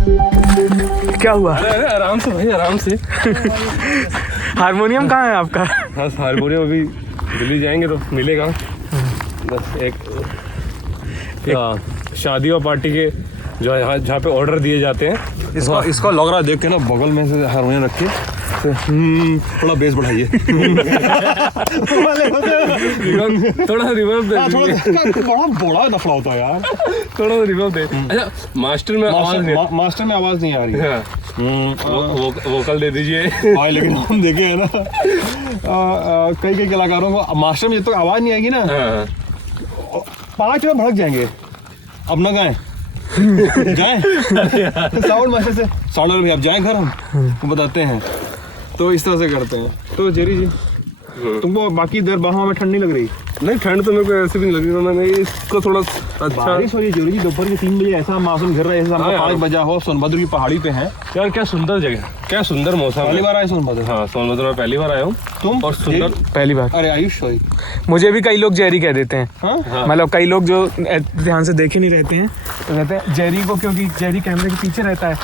क्या हुआ? अरे आराम से भाई, आराम से। हारमोनियम कहाँ है आपका? हाँ, हारमोनियम अभी दिल्ली जाएंगे तो मिलेगा। बस एक शादी और पार्टी के जो है जहाँ पे ऑर्डर दिए जाते हैं, इसका लग रहा है देख के ना, बगल में से हारमोनियम रख के थोड़ा बेस बढ़ाइए। थोड़ा रिवर्ब दे, बड़ा दफड़ा होता है यार, थोड़ा रिवर्ब दे। अच्छा, मास्टर में आवाज नहीं आ रही है। वोकल दे दीजिए। हाँ, लेकिन हम देखे है ना कई कलाकारों को मास्टर में जब तक आवाज नहीं आएगी ना 5 में भड़क जाएंगे। अब ना गाएं जाएं साउंड मास्टर से साउंड वाले, अब जाएं घर, हम बताते हैं। तो इस तरह से करते हैं। तो जेरी जी, तुमको बाकी दर बाहों में ठंड नहीं लग रही? नहीं, ठंड तो मेरे को ऐसे भी नहीं लगी। मैंने इसको थोड़ा अच्छा बारिश हो रही है जेरी जी, दोपहर के 3 बजे ऐसा मौसम घिर रहा है जैसे 5 बजा हो। सोनभद्र की पहाड़ी पे है यार, क्या सुंदर जगह, क्या सुंदर मौसम। पहली बार आए सोनभद्र? हाँ, सोनभद्र में पहली बार आया हूँ। तुम? और सुंदर पहली बार। अरे आयुष भाई, मुझे भी कई लोग जेरी कह देते हैं। हाँ? मतलब कई लोग जो ध्यान से देखे नहीं रहते हैं तो कहते हैं जेरी को, क्योंकि जेरी कैमरे के पीछे रहता है।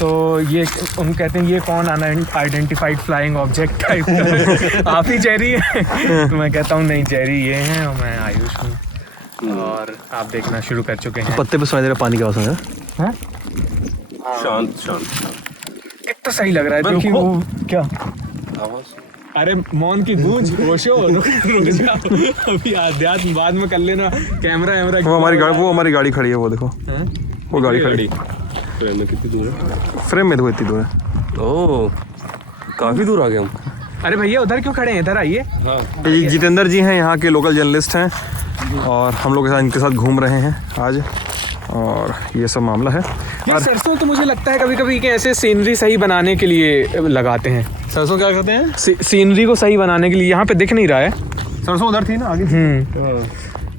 तो ये उन कहते हैं ये कौन अनआइडेंटिफाइड फ्लाइंग ऑब्जेक्ट टाइप आप ही जेरी है? तो मैं कहता हूँ नहीं, जेरी ये हैं और मैं आयुष हूँ। और आप देखना शुरू कर चुके हैं। पत्ते पे सुनाई दे रहा पानी की आवाज है। शांत शांत कितना सही लग रहा है क्योंकि वो क्या आवाज। अरे मौन की गूंज, होशो, रुक जाओ, अभी अध्यात्म बाद में कर लेना। कैमरा वो हमारी गाड़ी खड़ी है, वो देखो वो गाड़ी खड़ी। फ्रेम में कितनी दूर है? फ्रेम में देखो इतनी दूर है। ओह, काफी दूर आ गए हम। अरे भैया उधर क्यों खड़े हैं, इधर आइए। हाँ, ये जितेंद्र जी हैं, यहाँ के लोकल जर्नलिस्ट हैं और हम लोग इनके साथ घूम रहे हैं आज, और ये सब मामला है। ये सरसों तो मुझे लगता है कभी कभी कि ऐसे सीनरी सही बनाने के लिए लगाते हैं। सरसों क्या कहते हैं? सीनरी को सही बनाने के लिए। यहाँ पे दिख नहीं रहा है। सरसों उधर थी ना आगे।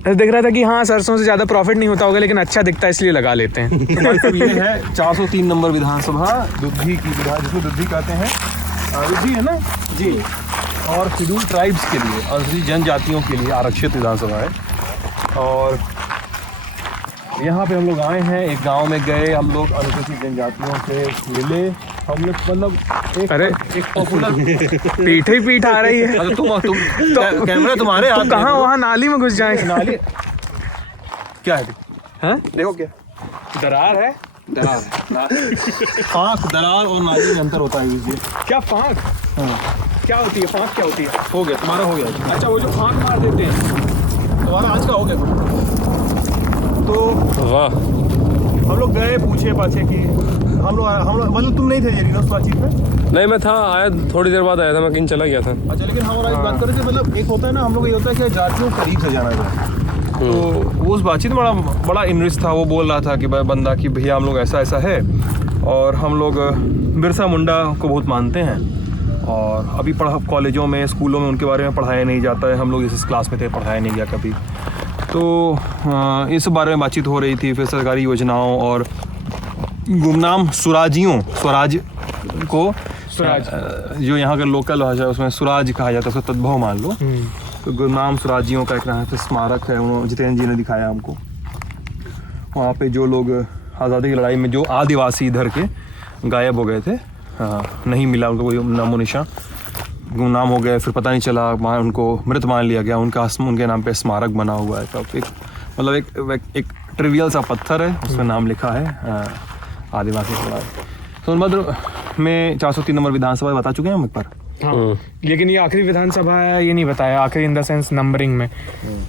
दिख रहा था कि हाँ सरसों से ज़्यादा प्रॉफिट नहीं होता होगा, लेकिन अच्छा दिखता है इसलिए लगा लेते हैं। तो भाई साहब, ये है 403 नंबर विधानसभा, दुद्धि की जिसको दुद्धि कहते हैं, दुद्धि है ना जी। और शेड्यूल ट्राइब्स के लिए, अनुसूचित जनजातियों के लिए आरक्षित विधानसभा है। और यहाँ पे हम लोग आए हैं, एक गांव में गए हम लोग, अनुसूचित जनजातियों से मिले हम लोग। मतलब एक पॉपुलर पीठ ही पीठ आ रही है। तुम तो कैमरा तुम्हारे हाथ में। कहाँ वहाँ नाली में घुस जाए। नाली क्या है? हाँ? देखो क्या दरार है। फांक, दरार और नाली में अंतर होता है ये। क्या फांक? हाँ। क्या होती है फांक? क्या होती है? हो गया तुम्हारा, हो गया। अच्छा, वो जो फांक मार देते हैं तुम्हारा आज का हो गया। तो वाह, हम लोग गए, पूछे पाछे कि हम लोग मतलब तुम नहीं थे ये उस बातचीत में? नहीं, मैं था, आया थोड़ी देर बाद आया था, मैं कहीं चला गया था। अच्छा, लेकिन हमारा एक बात करें कि मतलब एक होता है ना, हम लोग ये होता है कि जातियों को करीब से जाना जाए। तो उस बातचीत में बड़ा इंटरेस्ट था। वो बोल रहा था कि भाई बंदा कि भैया हम लोग ऐसा ऐसा है, और हम लोग बिरसा मुंडा को बहुत मानते हैं, और अभी कॉलेजों में, स्कूलों में उनके बारे में पढ़ाया नहीं जाता है। हम लोग इस क्लास में थे, पढ़ाया नहीं गया कभी। तो इस बारे में बातचीत हो रही थी। फिर सरकारी योजनाओं और गुमनाम स्वराज को, जो यहाँ का लोकल भाषा है उसमें स्वराज कहा जाता है, उसका तद्भव मान लो। तो गुमनाम स्वराजियों का एक यहाँ पे स्मारक है, उन्होंने जितेंद्र जी ने दिखाया हमको। वहाँ पे जो लोग आज़ादी की लड़ाई में, जो आदिवासी इधर के गायब हो गए थे, नहीं मिला उनको कोई नामो निशान, गुमनाम हो गए, फिर पता नहीं चला, उनको मृत मान लिया गया, उनके नाम पे स्मारक बना हुआ है। तो मतलब एक ट्रिवियल सा पत्थर है, उसमें नाम लिखा है आदिवासी लड़ाई। सोनभद्र में 403 नंबर विधानसभा बता चुके हैं हम एक बार। हाँ, लेकिन ये आखिरी विधानसभा है ये नहीं बताया। आखिरी इन द सेंस नंबरिंग में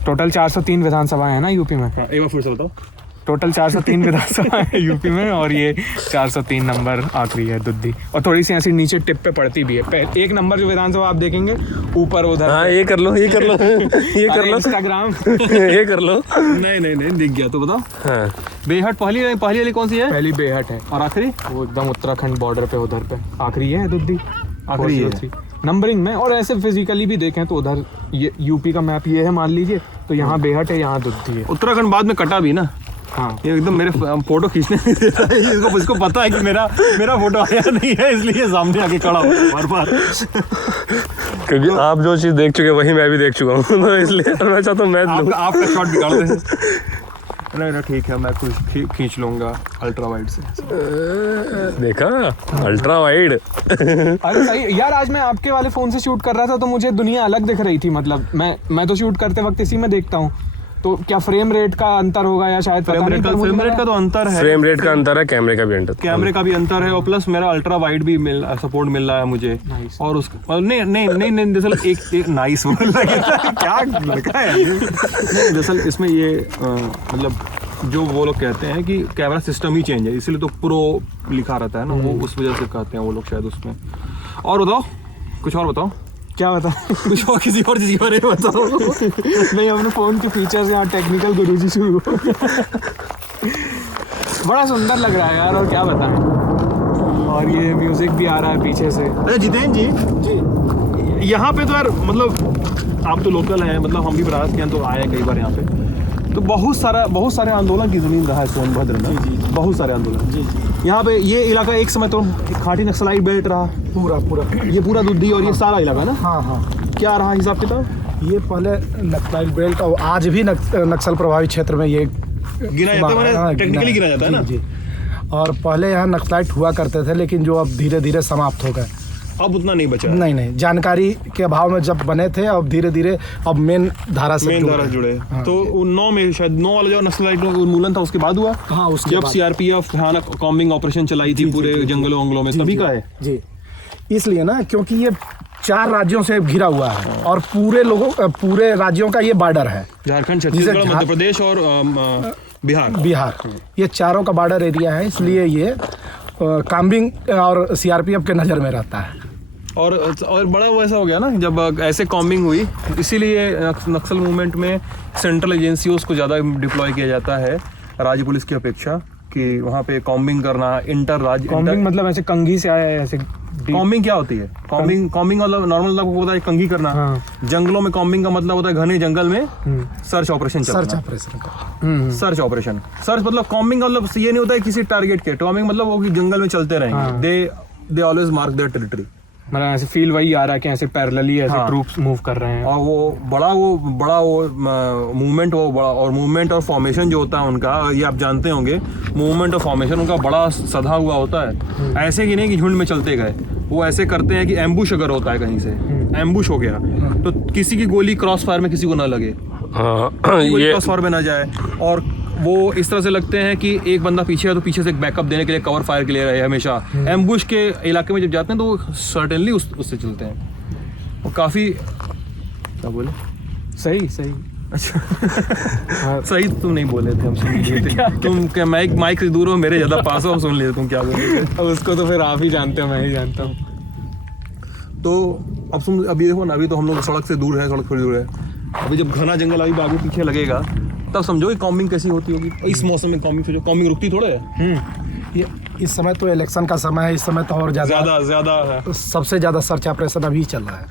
टोटल 403 विधानसभा है ना यूपी में। एक बार फिर से बताओ। टोटल 403 विधानसभा है यूपी में, और ये 403 नंबर आखिरी है दुद्धि। और थोड़ी सी ऐसी नीचे टिप पे पड़ती भी है। एक नंबर जो विधानसभा आप देखेंगे ऊपर उधर। हाँ, ये कर लो ये कर लो इंस्टाग्राम ये कर लो। नहीं दिख गया तो बताओ। हाँ, बेहट पहली वाली कौन सी है? पहली बेहट है, और आखिरी वो एकदम उत्तराखंड बॉर्डर पे उधर पे आखिरी है दुद्धि। आखिरी है नंबरिंग में। और ऐसे फिजिकली भी देखें तो उधर ये यूपी का मैप ये है मान लीजिए, तो यहाँ बेहट है, यहाँ दुद्धि है। उत्तराखंड बाद में कटा भी ना। हाँ, ये एकदम मेरे फोटो खींचने नहीं देता है। इसको पता है कि मेरा फोटो आया नहीं है, इसलिए सामने आके खड़ा हो बार। क्योंकि आप जो चीज़ देख चुके हैं वही मैं भी देख चुका हूँ, तो इसलिए मैं चाहता हूँ मैं आपका शॉट बिगाड़ते हैं। नहीं नहीं ठीक है, मैं कुछ खींच लूँगा अल्ट्रा वाइड से। देखा अल्ट्रा वाइड। अरे सही यार, आज मैं आपके वाले फोन से शूट कर रहा था तो मुझे दुनिया अलग दिख रही थी। मतलब मैं तो शूट करते वक्त इसी में देखता हूँ, तो क्या फ्रेम रेट का अंतर होगा या शायद फ्रेम रेट का तो अंतर है, फ्रेम रेट का अंतर है, कैमरे का भी अंतर है, और प्लस मेरा अल्ट्रा वाइड भी सपोर्ट मिल रहा है मुझे। Nice. और उसका नहीं दरअसल एक नाइस बोल क्या लड़का है नहीं, दरअसल इसमें ये मतलब जो वो लोग कहते हैं कि कैमरा सिस्टम ही चेंज है, इसलिए तो प्रो लिखा रहता है ना, वो उस वजह से कहते हैं वो लोग शायद उसमें। और बताओ कुछ और बताओ। क्या बता कुछ और किसी और चीज़ के बारे में बताओ। नहीं, अपने फोन के फीचर्स यहाँ टेक्निकल गुरुजी शुरू बड़ा सुंदर लग रहा है यार, और क्या बताएं। और ये म्यूजिक भी आ रहा है पीछे से। अरे जितेंद्र जी यहाँ पे तो यार मतलब आप तो लोकल हैं, मतलब हम भी बरास के हैं तो आए हैं कई बार यहाँ पे, तो बहुत सारे आंदोलन की ज़मीन रहा है सोनभद्र में। जी बहुत सारे आंदोलन। जी यहाँ पे ये इलाका एक समय तो खाटी नक्सलाइट बेल्ट रहा, पूरा ये पूरा दुद्धी और ये सारा इलाका ना। हाँ क्या रहा हिसाब किताब? ये पहले नक्सलाइट बेल्ट और आज भी नक्सल प्रभावित क्षेत्र में ये गिना जाता है, टेक्निकली गिना जाता है ना। जी और पहले यहाँ नक्सलाइट हुआ करते थे, लेकिन जो अब धीरे धीरे समाप्त हो गए। अब उतना नहीं बचा। नहीं जानकारी के अभाव में जब बने थे, अब धीरे धीरे अब मेन धारा से जुड़े। हाँ, तो 9 में शायद 9 वाला जो नक्सलाइट उन्मूलन था उसके बाद हुआ। हाँ, उसके जब बाद। सीआरपीएफ भयानक कॉम्बिंग ऑपरेशन चलाई थी पूरे जंगलों वंगलों में, तभी का है। जी इसलिए ना, क्योंकि ये 4 राज्यों से घिरा हुआ है और पूरे राज्यों का ये बॉर्डर है। झारखंड, छत्तीसगढ़, मध्य प्रदेश और बिहार, ये चारों का बॉर्डर एरिया है, इसलिए ये कॉम्बिंग और सीआरपीएफ के नज़र में रहता है। और बड़ा वो ऐसा हो गया ना, जब ऐसे कॉम्बिंग हुई, इसीलिए नक्सल मूवमेंट में सेंट्रल एजेंसियों को ज़्यादा डिप्लॉय किया जाता है राज्य पुलिस की अपेक्षा, कि वहाँ पे कॉम्बिंग करना, इंटर राज्य। कॉम्बिंग मतलब ऐसे कंघी से आया है ऐसे। कॉम्बिंग क्या होती है? कॉम्बिंग मतलब नॉर्मल लोगों को होता है कंघी करना। हाँ। जंगलों में कॉम्बिंग का मतलब होता है घने जंगल में सर्च ऑपरेशन चलना। सर्च ऑपरेशन मतलब कॉम्बिंग का मतलब ये नहीं होता है किसी टारगेट के। कॉम्बिंग मतलब वो कि जंगल में चलते रहेंगे। They always mark their territory. मतलब ऐसे फील वही आ रहा है कि ऐसे पैरेलली ऐसे ट्रूप्स मूव कर रहे हैं। और वो बड़ा मूवमेंट, वो बड़ा और मूवमेंट और फॉर्मेशन जो होता है उनका, ये आप जानते होंगे, मूवमेंट और फॉर्मेशन उनका बड़ा सधा हुआ होता है। ऐसे कि नहीं कि झुंड में चलते गए, वो ऐसे करते हैं कि एम्बुश अगर होता है कहीं से, एम्बुश हो गया तो किसी की गोली क्रॉस फायर में किसी को ना लगे, ये क्रॉस फायर में ना जाए। और वो इस तरह से लगते हैं कि एक बंदा पीछे है तो पीछे से एक बैकअप देने के लिए, कवर फायर के लिए रहे हमेशा। एम्बुश के इलाके में जब जाते हैं तो वो सर्टेनली उससे चलते हैं। वो काफ़ी, क्या बोले, सही अच्छा सही तुम नहीं बोले थे, हम सुन लिए थे। तुम क्या माइक से दूर हो, मेरे ज़्यादा पास हो, हम सुन लिए तुम क्या बोले थे। उसको तो फिर आप ही जानते हो, मैं ही जानता हूँ। तो अब तुम अभी देखो ना, अभी तो हम लोग सड़क से दूर है, सड़क थोड़ी दूर है। अभी जब घना जंगल अभी आगे पीछे लगेगा तब समझो कि कॉम्बिंग कैसी होती होगी। इस मौसम में कॉम्बिंग रुकती थोड़ा है। ये इस समय तो इलेक्शन का समय है, इस समय तो और ज़्यादा है। सबसे ज़्यादा सर्च ऑपरेशन अभी चल रहा है।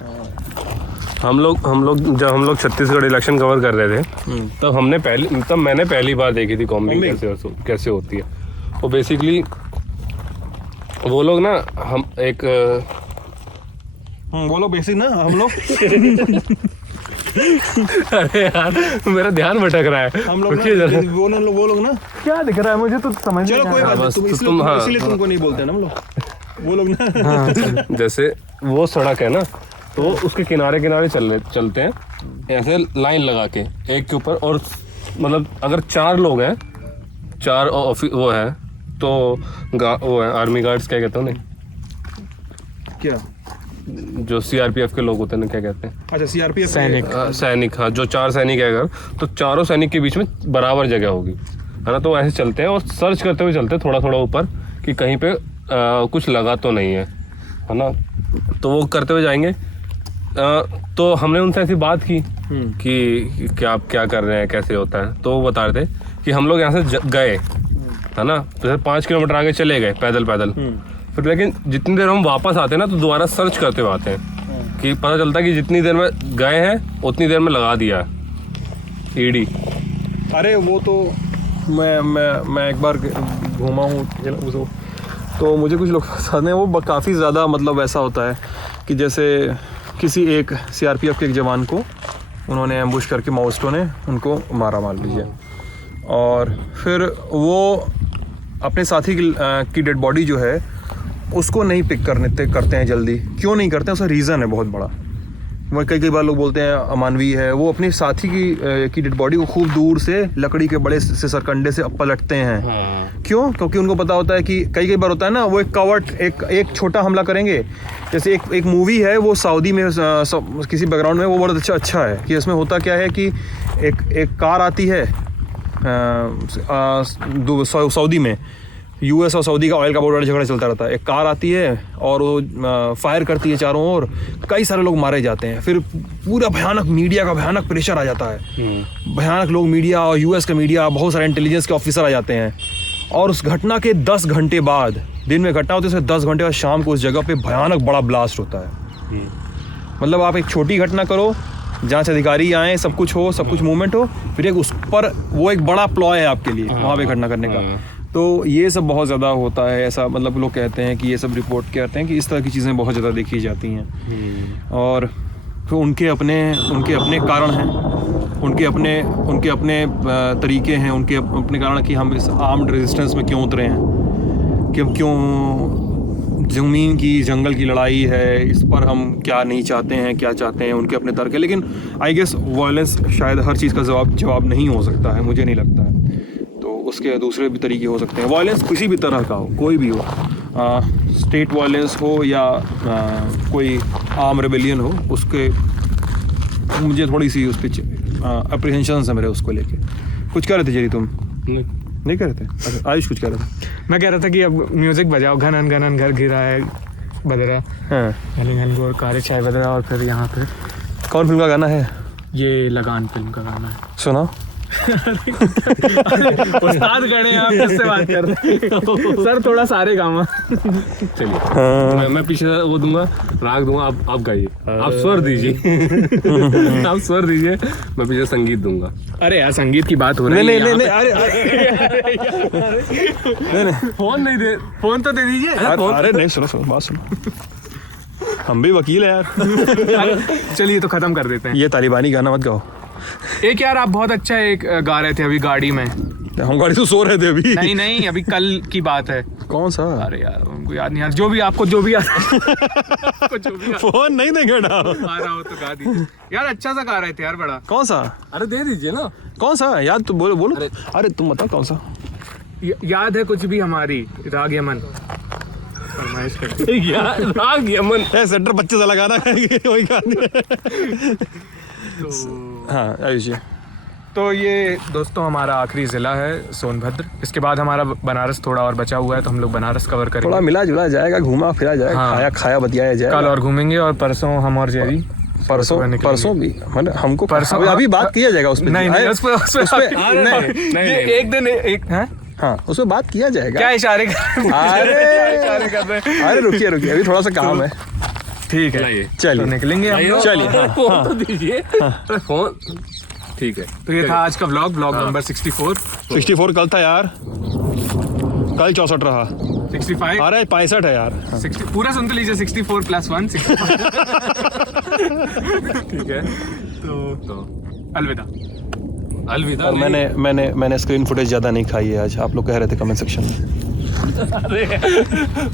हम लोग जब छत्तीसगढ़ इलेक्शन कवर कर रहे थे तब मैंने पहली बार देखी थी कॉम्बिंग कैसे होती है। वो बेसिकली वो लोग ना, हम एक वो लोग बेसिक ना, हम लोग अरे यार मेरा ध्यान भटक रहा है। हम लोग वो लोग ना, क्या दिख रहा है मुझे तो समझ। चलो कोई बात नहीं, इसलिए तुमको नहीं बोलते ना हम लोग, वो लोग ना। जैसे वो सड़क है ना, तो उसके किनारे चलते हैं ऐसे लाइन लगा के एक के ऊपर। और मतलब अगर 4 लोग हैं, 4 वो है तो वो है आर्मी गार्ड्स, क्या कहते हैं क्या, जो सीआरपीएफ के लोग होते हैं, क्या कहते हैं? अच्छा सीआरपीएफ सैनिक। हाँ, जो 4 सैनिक है अगर, तो चारों सैनिक के बीच में बराबर जगह होगी, है ना। तो ऐसे चलते हैं और सर्च करते हुए चलते हैं थोड़ा ऊपर कि कहीं पे कुछ लगा तो नहीं है ना। तो वो करते हुए जाएंगे। तो हमने उनसे ऐसी बात की कि क्या आप क्या कर रहे हैं, कैसे होता है। तो वो बता रहे थे कि हम लोग यहाँ से गए, है ना, जैसे 5 किलोमीटर आगे चले गए पैदल। फिर लेकिन जितनी देर हम वापस आते हैं ना, तो दोबारा सर्च करते हुए आते हैं कि पता चलता है कि जितनी देर में गए हैं उतनी देर में लगा दिया ईडी। अरे वो तो मैं एक बार घूमा हूँ तो मुझे कुछ लोग साथ में, वो काफ़ी ज़्यादा मतलब ऐसा होता है कि जैसे किसी एक सीआरपीएफ के एक जवान को उन्होंने एम्बुश करके, माओइस्टों ने उनको मारा, मान लीजिए। और फिर वो अपने साथी की डेड बॉडी जो है उसको नहीं पिक करते हैं जल्दी। क्यों नहीं करते हैं, उसका रीज़न है बहुत बड़ा। वो कई बार लोग बोलते हैं अमानवीय है, वो अपने साथी की डेड बॉडी को खूब दूर से लकड़ी के बड़े से सरकंडे से पलटते हैं। क्यों? क्योंकि उनको पता होता है कि कई बार होता है ना, वो एक कवर्ट एक छोटा हमला करेंगे। जैसे एक मूवी है वो सऊदी में किसी बैकग्राउंड में, वो बहुत अच्छा है कि इसमें होता क्या है कि एक कार आती है सऊदी में, यूएस और सऊदी का ऑयल का बहुत बड़ा झगड़ा चलता रहता है। एक कार आती है और वो फायर करती है चारों ओर, कई सारे लोग मारे जाते हैं। फिर पूरा भयानक मीडिया का भयानक प्रेशर आ जाता है, भयानक लोग मीडिया और यूएस का मीडिया, बहुत सारे इंटेलिजेंस के ऑफिसर आ जाते हैं। और उस घटना के 10 घंटे बाद, दिन में घटना होती है, उसके 10 घंटे बाद शाम को उस जगह पे भयानक बड़ा ब्लास्ट होता है। मतलब आप एक छोटी घटना करो, जांच अधिकारी आए, सब कुछ हो, सब कुछ मूवमेंट हो, फिर एक उस पर वो एक बड़ा प्लॉय है आपके लिए वहाँ पे घटना करने का। तो ये सब बहुत ज़्यादा होता है ऐसा, मतलब लोग कहते हैं कि ये सब रिपोर्ट करते हैं कि इस तरह की चीज़ें बहुत ज़्यादा देखी जाती हैं। और फिर उनके अपने कारण हैं, उनके अपने तरीके हैं, उनके अपने कारण कि हम इस आर्म्ड रेजिस्टेंस में क्यों उतरे हैं, कि हम क्यों ज़मीन की जंगल की लड़ाई है, इस पर हम क्या नहीं चाहते हैं, क्या चाहते हैं, उनके अपने तर्क है। लेकिन आई गेस वायलेंस शायद हर चीज़ का जवाब नहीं हो सकता है, मुझे नहीं लगता है। तो उसके दूसरे भी तरीके हो सकते हैं। वायलेंस किसी भी तरह का हो, कोई भी हो, स्टेट वायलेंस हो या कोई आर्म रेबेलियन हो, उसके मुझे थोड़ी सी उस पर अप्रीहेंशंस है मेरे उसको लेके। कुछ कह रहे थे जेरी तुम? नहीं कह रहे थे? अच्छा, आयुष कुछ कह रहा था? मैं कह रहा था कि अब म्यूजिक बजाओ, घनन घनन घर घिरा है बदरा, हाँ, घन घन घोर कारे चाय बदरा। और फिर यहाँ पे कौन फिल्म का गाना है? ये लगान फिल्म का गाना है। सुना? उस्ताद गणे आप किससे बात कर रहे हैं? सर थोड़ा सारे गामा। चलिए मैं पीछे वो दूंगा, राग दूंगा, आप गाइए, आप स्वर दीजिए। आप स्वर दीजिए, मैं पीछे संगीत दूंगा। अरे यार संगीत की बात हो रही है। नहीं, अरे फोन नहीं दे, फोन तो दे दीजिए। अरे नहीं, सुनो बात सुनो, हम भी वकील है यार। चलिए तो खत्म कर देते हैं। ये तालिबानी गाना मत गाओ। एक यार आप बहुत अच्छा एक गा रहे थे अभी गाड़ी में। हम गाड़ी तो सो रहे थे अभी। नहीं अभी कल की बात है। कौन सा? अरे यार हमको याद नहीं, यार जो भी आपको जो भी याद फोन नहीं देंगे ना, आ रहा हो तो गा दीजिए यार। अच्छा सा गा रहे थे यार, बड़ा। कौन सा? अरे दे दीजिए ना। कौन सा याद तो बोलो। अरे तुम बताओ कौन सा याद है कुछ भी हमारी, राग यमन फरमाइश करते यार राग यमन सेंटर बच्चे से लगाना वही गाने। हाँ आयुष जी। तो ये दोस्तों हमारा आखिरी ज़िला है सोनभद्र। इसके बाद हमारा बनारस थोड़ा और बचा हुआ है, तो हम लोग बनारस कवर करेंगे। थोड़ा मिला जुला जाएगा, घूमा फिरा जाएगा, हाँ। खाया बतियाया जाएगा। कल और घूमेंगे, और परसों हम और जेरी परसों भी मतलब हमको परसों अभी बात किया जाएगा उस पे। नहीं एक दिन एक है, हाँ उसमें बात किया जाएगा। क्या इशारे कर अरे रुकिए अभी थोड़ा सा काम है। ठीक है चलिए तो निकलेंगे हम लोग। चलिए फोन तो दीजिए, फोन। ठीक है, तो ये था आज का व्लॉग नंबर 64 कल था यार, कल 64 रहा, 65 अरे 65 है यार। 60 पूरा सुन तो लीजिए, 64 + 1 65। ठीक है तो अलविदा। और मैंने स्क्रीन फुटेज ज़्यादा नहीं खाई है आज, आप लोग कह रहे थे कमेंट सेक्शन में। अरे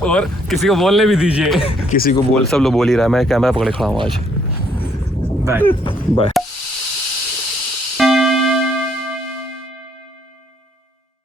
और किसी को बोलने भी दीजिए। किसी को सब लोग बोल ही रहा है, मैं कैमरा पकड़े खड़ा हूँ आज। बाय।